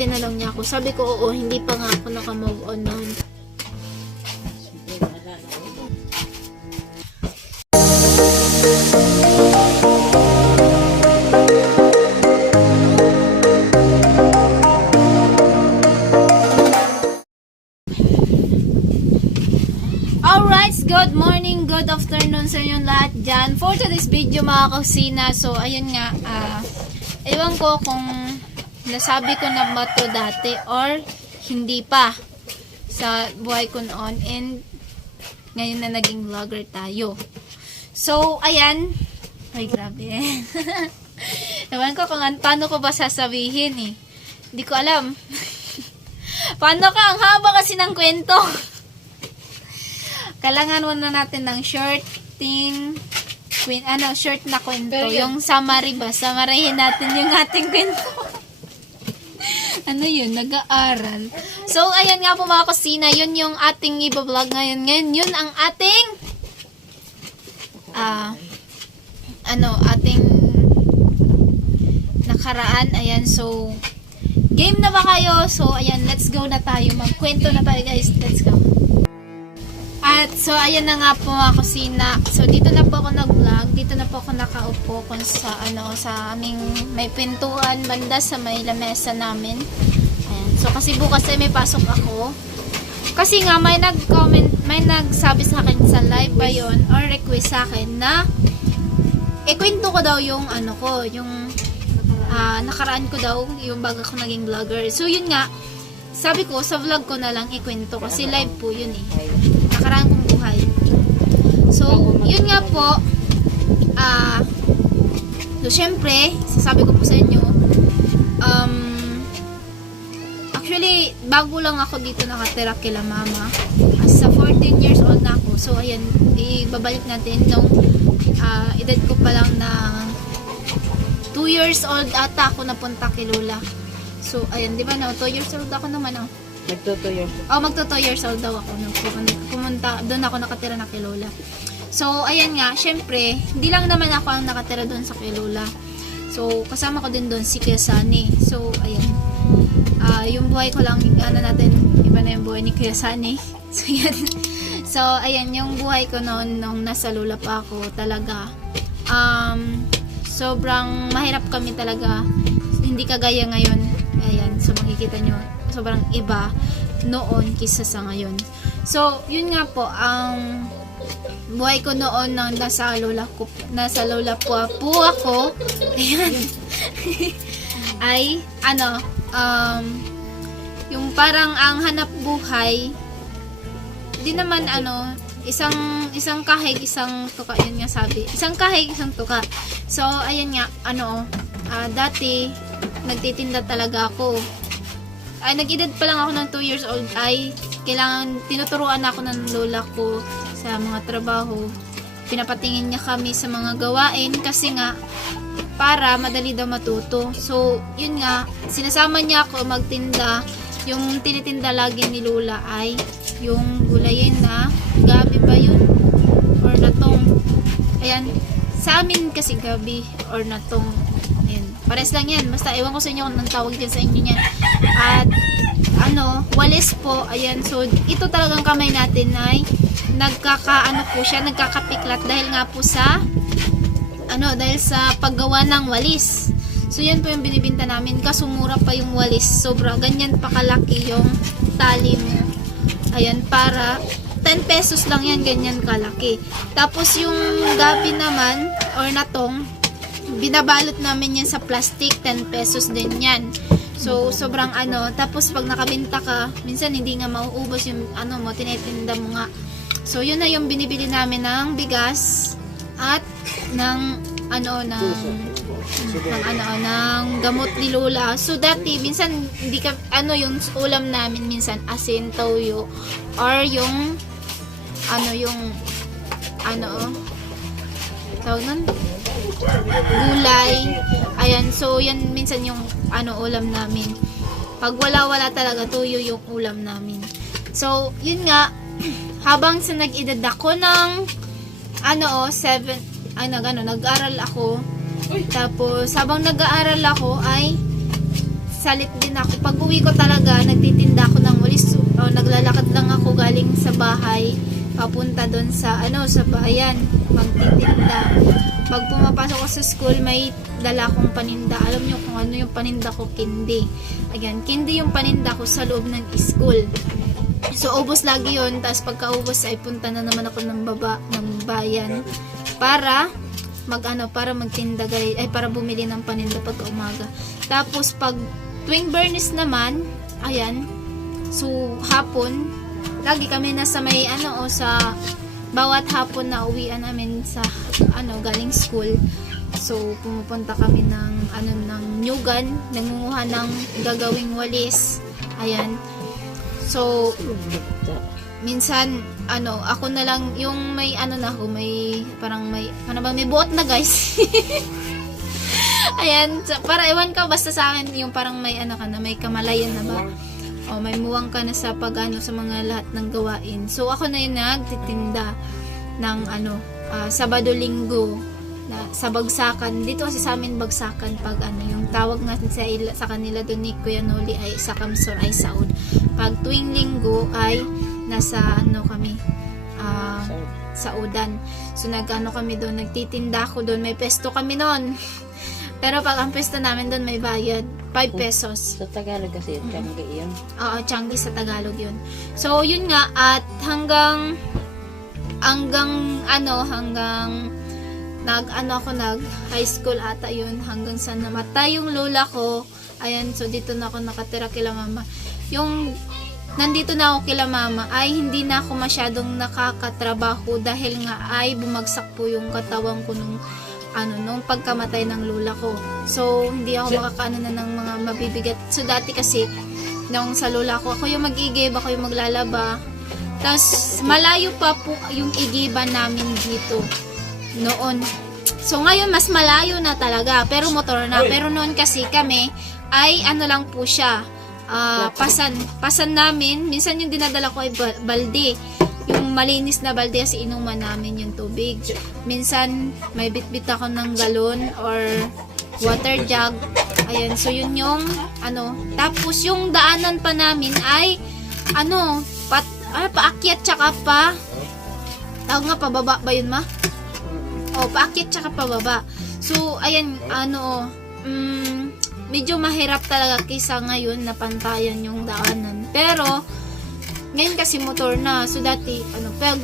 tinanong niya ako. Sabi ko, oo, hindi pa nga ako naka-move on noon. Alright, good morning, good afternoon sa inyo lahat dyan. For today's video mga kusina, so ayun nga, ewan ko kung nasabi ko na ba to dati or hindi pa sa buhay ko noon, and ngayon na naging vlogger tayo. So, ayan, ay grabe ewan ko kung paano ko ba sasabihin eh. Hindi ko alam. Paano ka? Ang haba kasi ng kwento. Kailangan muna natin ng short thing, short na kwento. Yung summary ba? Summarihin natin yung ating kwento. Ano yun? Nag-aaral. So, ayan nga po mga kusina. Yun yung ating iba-vlog ngayon. Ngayon, yun ang ating ating nakaraan. Ayan, so, game na ba kayo? So, ayan, let's go na tayo. Magkwento na tayo, guys. Let's go. At so ayan na nga po mga kusina. So dito na po ako nag-vlog. Dito na po ako nakaupo kung sa sa aming may pintuan banda sa may lamesa namin. Ayan. So kasi bukas ay may pasok ako. Kasi nga may nag-comment, may nagsabi sa akin sa live ba yun or request sa akin na ikwento ko daw yung yung nakaraan ko daw yung bago ko naging vlogger. So yun nga, sabi ko sa vlog ko na lang ikwento kasi live po yun eh. Nakaraan kong buhay. So, yun nga po. So, syempre, sasabi ko po sa inyo, actually, bago lang ako dito nakatira kila mama. As sa 14 years old na ako. So, ayan, ibabalik natin nung edad ko pa lang na 2 years old ata ako napunta kay Lola. So, ayan, di ba na, 2 years old ako naman, Magto 2 years. Magto 2 years old daw ako nung pumunta, doon ako nakatira na kay Lola. So, ayan nga, syempre, hindi lang naman ako ang nakatira doon sa kay Lola. So, kasama ko din doon si Kuya Sunny. So, ayan. Yung buhay ko lang, natin, iba na yung buhay ni Kuya Sunny. So, ayan. So, ayan, yung buhay ko noon, nung nasa Lola pa ako, talaga, sobrang mahirap kami talaga. Hindi kagaya ngayon. Ayan, so makikita nyo, sobrang iba noon kisa sa ngayon. So, yun nga po, ang buhay ko noon nang nasa lola po ako, ayan, ay, yung parang ang hanap buhay, di naman, isang kahig, isang tuka, yun nga sabi. Isang kahig, isang tuka. So, ayan nga, dati, nagtitinda talaga ako. Ay, nag-edad pa lang ako ng 2 years old ay kailangan, tinuturuan ako ng lola ko sa mga trabaho. Pinapatingin niya kami sa mga gawain kasi nga, para madali daw matuto. So, yun nga, sinasama niya ako magtinda. Yung tinitinda lagi ni lola ay yung gulayin na gabi ba yun? Or natong. Ayan, sa amin kasi gabi or natong. Ayan, pares lang yan. Basta ewan ko sa inyo kung anong tawag dyan sa inyo yan. At walis po. Ayan, so ito talagang kamay natin ay nagkakapiklat dahil nga po sa dahil sa paggawa ng walis. So yan po yung binibinta namin. Kaso mura pa yung walis. Sobra, ganyan pa kalaki yung tali mo. Ayan, para 10 pesos lang yan, ganyan kalaki. Tapos yung gabi naman, or natong, binabalot namin yan sa plastic, 10 pesos din yan. So, sobrang tapos pag nakabenta ka, minsan hindi nga mauubos yung mo, tinitinda mo nga. So, yun na yung binibili namin ng bigas, at ng gamot ni Lola. So, dati, minsan, hindi ka, yung ulam namin, minsan, asin, toyo, or yung, tawag nun? Gulay. Ayan, so, yan, minsan yung, ulam namin. Pag wala-wala talaga, toyo yung ulam namin. So, yun nga, habang sa nag-edad ako ng, 7, nag-aaral ako. Tapos, habang nag-aaral ako ay nagsalit din ako. Pag uwi ko talaga, nagtitinda ako ng walis. O, naglalakad lang ako galing sa bahay, papunta doon sa, sa bayan, magtitinda. Pag pumapasok ko sa school, may dala akong paninda. Alam nyo kung ano yung paninda ko? Kindi. Ayan, kindi yung paninda ko sa loob ng school. So, ubos lagi yun. Tapos pagkaubos ay punta na naman ako ng bayan para para magtinda para bumili ng paninda pagka umaga. Tapos pag tuwing Bernes naman, ayan, so hapon, lagi kami nasa may sa bawat hapon na uwian namin sa galing school. So pumupunta kami ng nyugan, nangunguha ng gagawing walis. Ayan. So minsan ako na lang yung may may buot na, guys. Ayan, para ewan ka basta sa akin yung parang may may kamalayan na ba, o may muwang ka na sa sa mga lahat ng gawain. So ako na yung nagtitinda ng Sabado Linggo na sa Bagsakan. Dito kasi sa amin Bagsakan, pag yung tawag natin sa kanila doon ni Kuya Noli ay sa Kamsor ay Saud. Pag tuwing Linggo ay nasa kami Saudan. So kami doon, nagtitinda ako doon, may pesto kami noon. Pero pag ang pesto namin doon may bayad 5 pesos. Sa Tagalog kasi Changi yun. Oo, Changi sa Tagalog yun. So yun nga, at hanggang nag high school ata yun, hanggang sa namatay yung lola ko. Ayan, so dito na ako nakatira kila mama. Yung nandito na ako kila mama ay hindi na ako masyadong nakakatrabaho dahil nga ay bumagsak po yung katawan ko nung pagkamatay ng lola ko. So hindi ako makakaano na ng mga mabibigat. So dati kasi nung sa lola ko, ako yung mag-igib, ako yung maglalaba. Tapos malayo pa po yung igiban namin dito noon. So ngayon mas malayo na talaga, pero motor na. Pero noon kasi kami ay lang po siya, pasan namin. Minsan yung dinadala ko ay balde, yung malinis na balde kasi inuman namin yung tubig. Minsan may bitbit ako ng galon or water jug. Ayan, so yun yung tapos yung daanan pa namin ay paakyat tsaka tawag nga pababa ba yun, ma? Paakyat tsaka pababa. So ayan, medyo mahirap talaga kaysa ngayon na pantayan yung daanan. Pero ngayon kasi motor na. So dati pag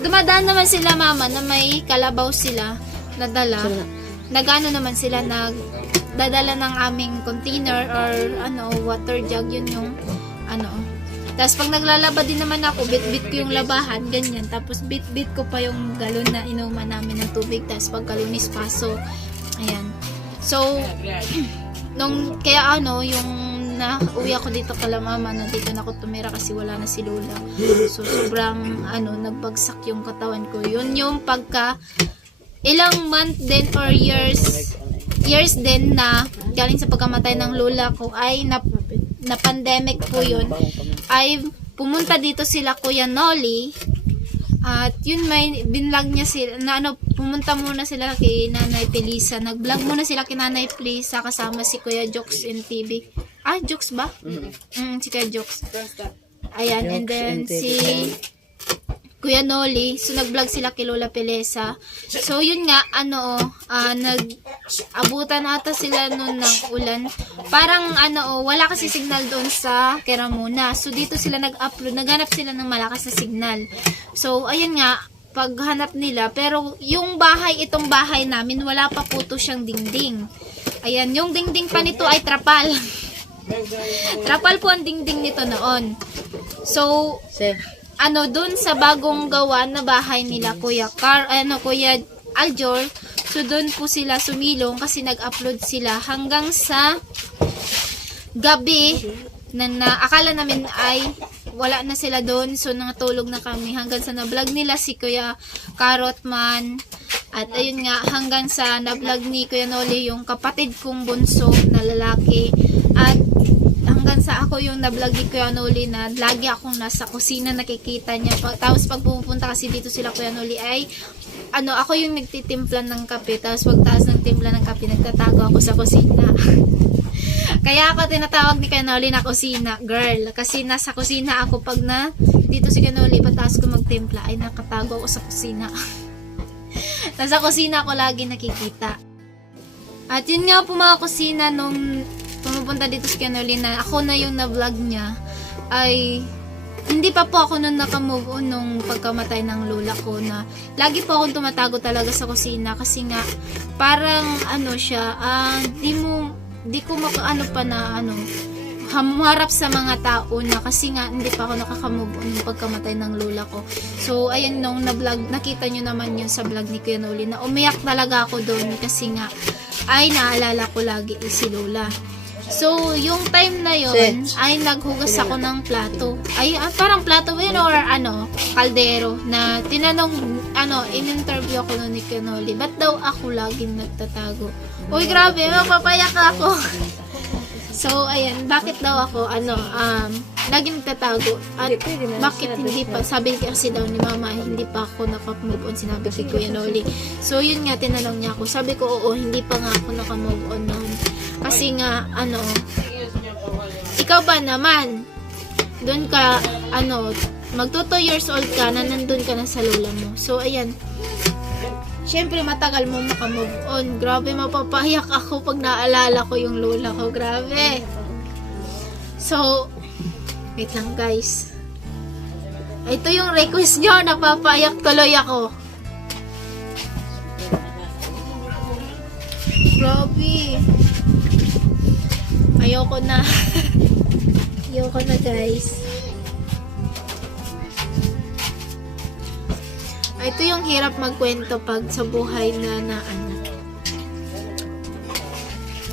dumadaan naman sila mama na may kalabaw sila nadala, nagano naman sila, nagdadala ng aming container or water jug, yun yung tapos pag naglalaba din naman ako, bit-bit ko yung labahan, ganyan. Tapos bit-bit ko pa yung galon na inuman namin ng tubig. Tapos pag kalunis paso, ayan. So kaya yung uwi ako dito kala mama, na dito na ako tumira kasi wala na si lola. So sobrang nagbagsak yung katawan ko. Yun yung pagka ilang month din or years din na galing sa pagkamatay ng lola ko ay na pandemic po yun, ay pumunta dito sila Kuya Noli, at yun may binlog niya sila na pumunta muna sila kay Nanay Pelisa, nag-vlog muna sila kay Nanay Pelisa kasama si Kuya Jokes in TV. Jokes ba? Si Kuya Jokes. Ayan, and then si Kuya Noli. So nag-vlog sila kay Lola Pelesa. So yun nga, nag-abutan ata sila noon ng ulan. Parang wala kasi signal doon sa Keramuna. So dito sila nag-upload, naghanap sila ng malakas na signal. So ayun nga, paghanap nila, pero yung itong bahay namin, wala pa po to siyang dingding. Ayan, yung dingding pa nito ay trapal. Trapal po ang dingding nito noon. So doon sa bagong gawa na bahay nila Kuya Aljor, so doon po sila sumilong kasi nag-upload sila hanggang sa gabi na akala namin ay wala na sila doon, so natulog na kami hanggang sa na-vlog nila si Kuya Carrotman, at ayun nga hanggang sa na-vlog ni Kuya Noli yung kapatid kong bunso na lalaki, at hanggang sa ako yung na-vlog ni Kuya Noli na lagi akong nasa kusina nakikita niya. Tapos pag pumupunta kasi dito sila Kuya Noli ay ako yung nagtitimpla ng kape, tapos pagtaas ng timpla ng kape nagtatago ako sa kusina. Kaya ako tinatawag ni Kanoli na kusina girl. Kasi nasa kusina ako pag na dito si Kanoli, pataas ko magtimpla, ay nakatago ako sa kusina. Nasa kusina ako lagi nakikita. At yun nga po mga kusina, nung pumupunta dito si Kanoli na ako na yung na-vlog niya, ay hindi pa po ako nung nakamove on nung pagkamatay ng lola ko na lagi po akong tumatago talaga sa kusina kasi nga parang ano siya, di ko makaano pa na humarap sa mga tao na kasi nga hindi pa ako nakakamove on nung pagkamatay ng lola ko. So ayun, nung na-vlog, nakita nyo naman yun sa vlog ni Kuya Noli na umiyak talaga ako doon kasi nga ay naalala ko lagi si lola. So, yung time na yun, ay naghugas ako ng plato. Ay, parang plato yun or kaldero, na tinanong, in-interview ako nun ni Kanoli, ba't daw ako laging nagtatago? Uy, grabe, mapapayak ako. So, ayan, bakit daw ako, laging nagtatago? At bakit hindi pa, sabi kasi daw ni mama, hindi pa ako nakamove on, sinabi kay Kuya Noli. So, yun nga, tinanong niya ako. Sabi ko, oo, hindi pa nga ako nakamove on noon. Kasi nga, ikaw ba naman, doon ka, magto 2 years old ka na nandun ka na sa lola mo. So, ayan, syempre matagal mo makamove on. Grabe, mapapayak ako pag naalala ko yung lola ko. Grabe. So, wait lang guys. Ito yung request nyo, napapayak tuloy ako. Grabe. Ayoko na. Ayoko na guys. Ito yung hirap magkwento pag sa buhay na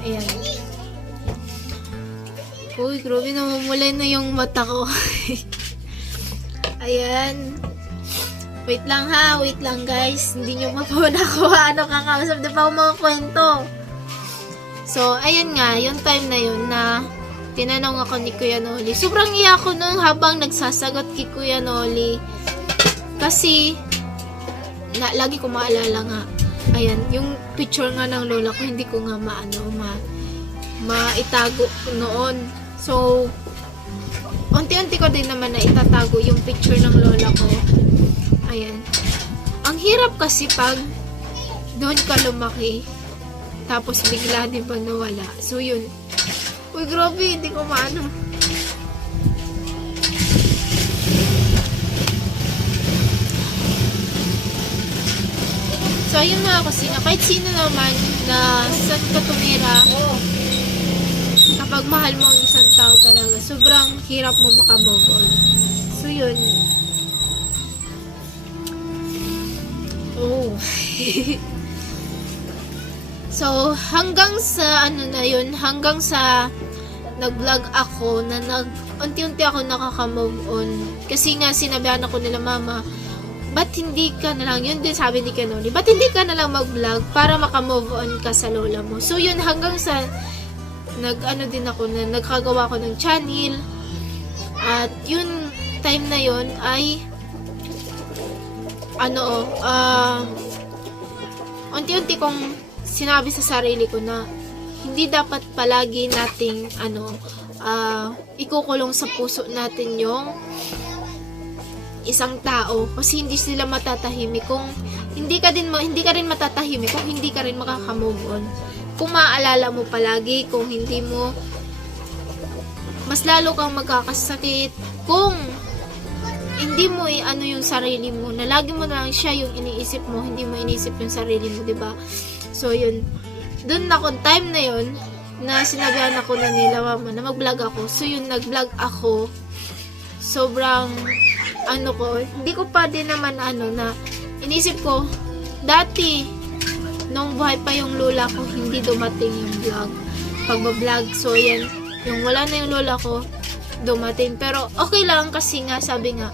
ayan. Uy, grabe, namumulay na yung mata ko. Ayan. Wait lang ha, wait lang guys. Hindi nyo mapuna ko kakausap. Di pa ako makakwento. So, ayun nga, yung time na yun na tinanong ako ni Kuya Noli. Sobrang iyak ko nung habang nagsasagot kay Kuya Noli. Kasi, lagi ko maalala nga, ayan, yung picture nga ng lola ko, hindi ko nga maitago noon. So, unti-unti ko din naman na itatago yung picture ng lola ko. Ayan. Ang hirap kasi pag doon ka lumaki, tapos bigla din pag nawala. So, yun. Uy, grabe, hindi ko maano. So, ayun mga kusina. Kahit sino naman na saan ka tumira, kapag mahal mo ang isang tao talaga, sobrang hirap mo makamove on. So, yun. Oh. So, hanggang sa hanggang sa nag-vlog ako na unti-unti ako nakaka-move on. Kasi nga sinabihan ako nila mama, ba't hindi ka na lang, yun din sabi ni Kanoli, ba't hindi ka na lang mag-vlog para maka-move on ka sa lola mo. So, yun hanggang sa din ako na nagkagawa ko ng channel. At yun time na yun ay unti-unti kong sinabi sa sarili ko na hindi dapat palagi nating ikukulong sa puso natin yung isang tao kasi hindi sila matatahimik kung hindi ka rin matatahimik kung hindi ka rin makaka-move on. Kung maaalala mo palagi, kung hindi mo, mas lalo kang magkakasakit. Kung hindi mo yung sarili mo, na lagi mo na lang siya yung iniisip mo, hindi mo iniisip yung sarili mo, diba? So, yun. Doon ako, time na yun, na sinabihan ako na nila mama na mag-vlog ako. So, yun, nag-vlog ako. Sobrang, hindi ko pa din naman na inisip ko, dati, nung buhay pa yung lola ko, hindi dumating yung vlog. Pag-vlog, so, yan, yung wala na yung lola ko, dumating. Pero, okay lang kasi nga, sabi nga,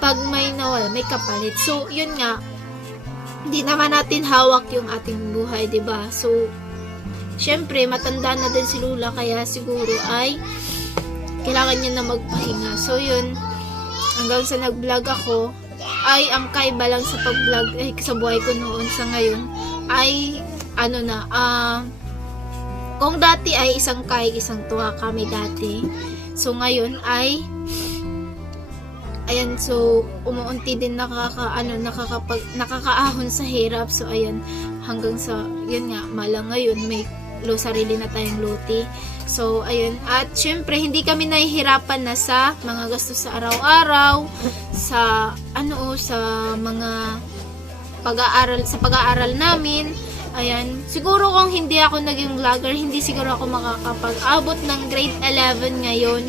pag may nawala, may kapalit. So, yun nga, hindi naman natin hawak yung ating buhay, 'di ba? So, syempre, matanda na din si Lola, kaya siguro ay kailangan niya na magpahinga. So, yun, hanggang sa nag-vlog ako, ay ang kaiba lang sa pag-vlog sa buhay ko noon sa ngayon, ay kung dati ay isang kahig, isang tuwa kami dati. So ngayon ay ayan, so umuunti din nakakaahon sa hirap. So ayan, hanggang sa yun nga, malang ngayon may sarili na tayong luti. So ayun, at syempre hindi kami nahihirapan na sa mga gastos sa araw-araw, sa sa mga pag-aaral namin. Ayan, siguro kung hindi ako naging vlogger, hindi siguro ako makakapag-abot ng grade 11 ngayon.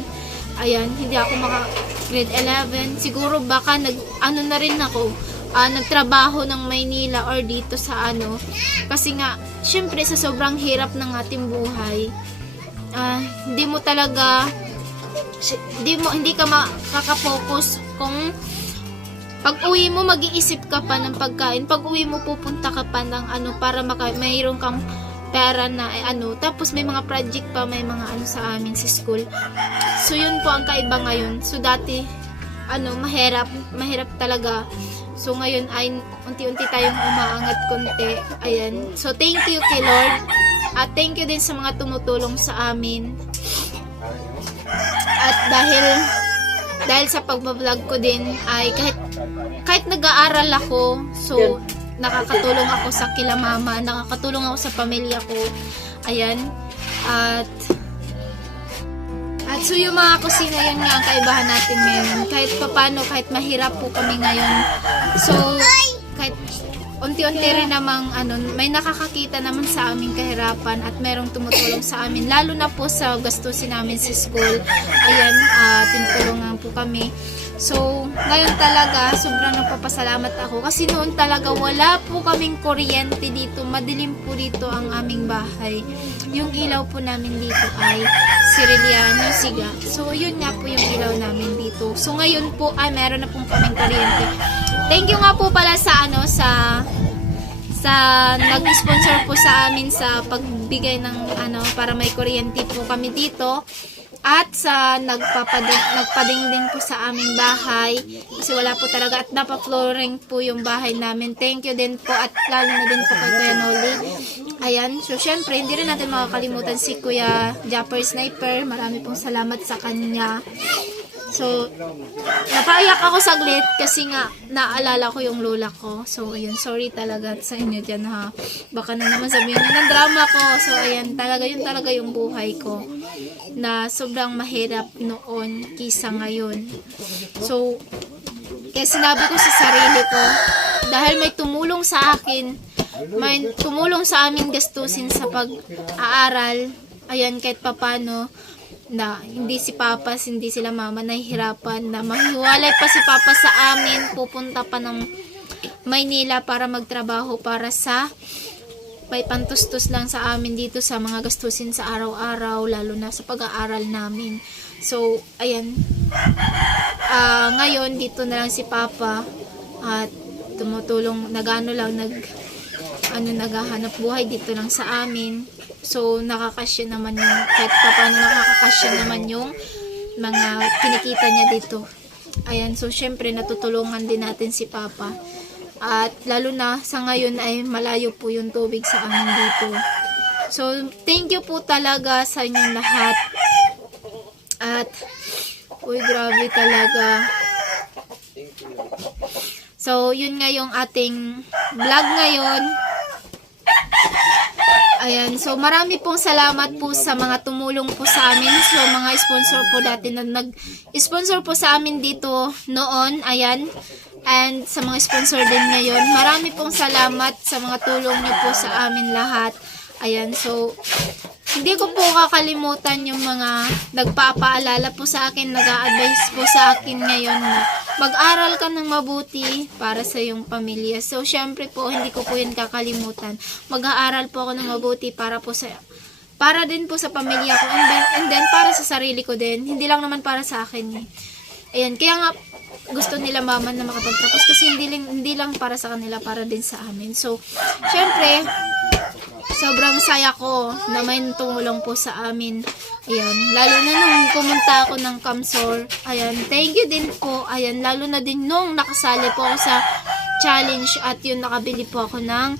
Ayan, hindi ako grade 11. Siguro baka na rin ako, nagtrabaho ng Maynila or dito sa kasi nga, syempre sa sobrang hirap ng ating buhay, hindi ka makaka-focus kung pag uwi mo, mag-iisip ka pa ng pagkain. Pag uwi mo, pupunta ka pa ng para mayroon kang pera na tapos may mga project pa, may mga sa amin sa school. So yun po ang kaiba ngayon. So dati mahirap talaga. So ngayon ay unti-unti tayong umaangat konti. Ayan. So thank you kay Lord. At thank you din sa mga tumutulong sa amin. At dahil sa pagbablog ko din ay kahit nag-aaral ako, so nakakatulong ako sa kila mama, nakakatulong ako sa pamilya ko. Ayan. At so yung mga kusina, yun nga ang kaibahan natin ngayon. Kahit papano, kahit mahirap po kami ngayon. So, kahit unti-unti rin namang may nakakakita naman sa aming kahirapan at merong tumutulong sa amin. Lalo na po sa gastusin namin sa school. Ayan, tinutulungan po kami. So, ngayon talaga, sobrang nagpapasalamat ako. Kasi noon talaga, wala po kaming kuryente dito. Madilim po dito ang aming bahay. Yung ilaw po namin dito ay Siriliano, Siga. So, yun nga po yung ilaw namin dito. So, ngayon po ay meron na pong kaming kuryente. Thank you nga po pala sa nag-sponsor po sa amin sa pagbigay ng para may kuryente po kami dito. At sa nagpadingding po sa aming bahay kasi wala po talaga at napa-flooring po yung bahay namin. Thank you din po at lalo na din po kay Kuya Noli. Ayan, so syempre hindi rin natin makakalimutan si Kuya Japper Sniper. Marami pong salamat sa kanya. So, napaiyak ako saglit kasi nga naalala ko yung lola ko. So, ayun, sorry talaga sa inyo dyan ha. Baka na naman sabihin nyo ng drama ko. So, ayan, yun talaga yung buhay ko. Na sobrang mahirap noon kisa ngayon. So, kaya sinabi ko sa sarili ko, dahil may tumulong sa akin, may tumulong sa amin gastusin sa pag-aaral, ayan, kahit papano, na hindi si Papa, hindi sila Mama nahihirapan, na mahiwalay pa si Papa sa amin, pupunta pa ng Maynila para magtrabaho para sa may pantustos lang sa amin dito sa mga gastusin sa araw-araw, lalo na sa pag-aaral namin. So, ayan. Ngayon, dito na lang si Papa at tumutulong, naghahanap buhay dito lang sa amin. So, nakakasya naman yung, kahit paano nakakasya naman yung mga kinikita niya dito. Ayan, so syempre natutulungan din natin si Papa. At lalo na sa ngayon ay malayo po yung tubig sa amin dito. So, thank you po talaga sa inyong lahat. At, grabe talaga. So, yun nga yung ating vlog ngayon. Ayan, so marami pong salamat po sa mga tumulong po sa amin. So, mga sponsor po dati na nag-sponsor po sa amin dito noon. Ayan. And sa mga sponsor din ngayon. Marami pong salamat sa mga tulong niyo po sa amin lahat. Ayan, so hindi ko po kakalimutan yung mga nagpapaalala po sa akin, nag-a-advise po sa akin ngayon na mag-aral ka ng mabuti para sa iyong pamilya. So, syempre po, hindi ko po yun kakalimutan. Mag-aaral po ako ng mabuti para din po sa pamilya ko and then para sa sarili ko din. Hindi lang naman para sa akin. Ayan, kaya nga gusto nila mama na makapagtapos kasi hindi lang para sa kanila, para din sa amin. So, syempre, sobrang saya ko na may tumulong po sa amin. Ayan, lalo na nung pumunta ako ng Kamsor. Ayan, thank you din po. Ayan, lalo na din nung nakasali po ako sa challenge at yun nakabili po ako ng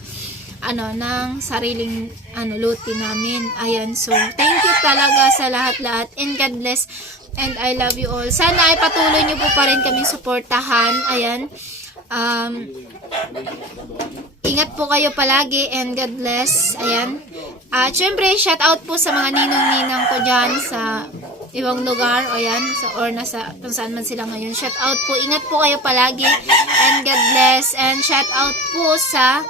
ng sariling luti namin. Ayan, so thank you talaga sa lahat-lahat and God bless and I love you all. Sana ay patuloy niyo po pa rin kaming suportahan. Ayan. Ingat po kayo palagi and God bless. Ayan. At syempre, shout out po sa mga ninong-ninang ko dyan sa ibang lugar. Ayan. Or nasa kung saan man sila ngayon. Shout out po. Ingat po kayo palagi and God bless. And shout out po sa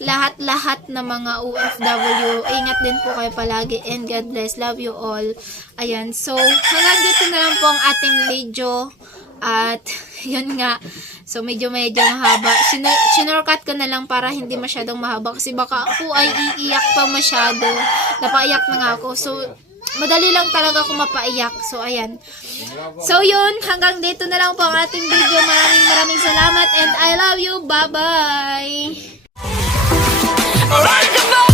lahat-lahat na mga OFW. Ingat din po kayo palagi and God bless. Love you all. Ayan. So, hanggang dito na lang po ang ating video. At, yun nga. So, medyo mahaba. Sinorkat ko na lang para hindi masyadong mahaba. Kasi baka ako ay iiyak pa masyado. Napaiyak na nga ako. So, madali lang talaga ako mapaiyak. So, ayan. So, yun. Hanggang dito na lang po ang ating video. Maraming salamat. And I love you. Bye-bye. Alright, goodbye.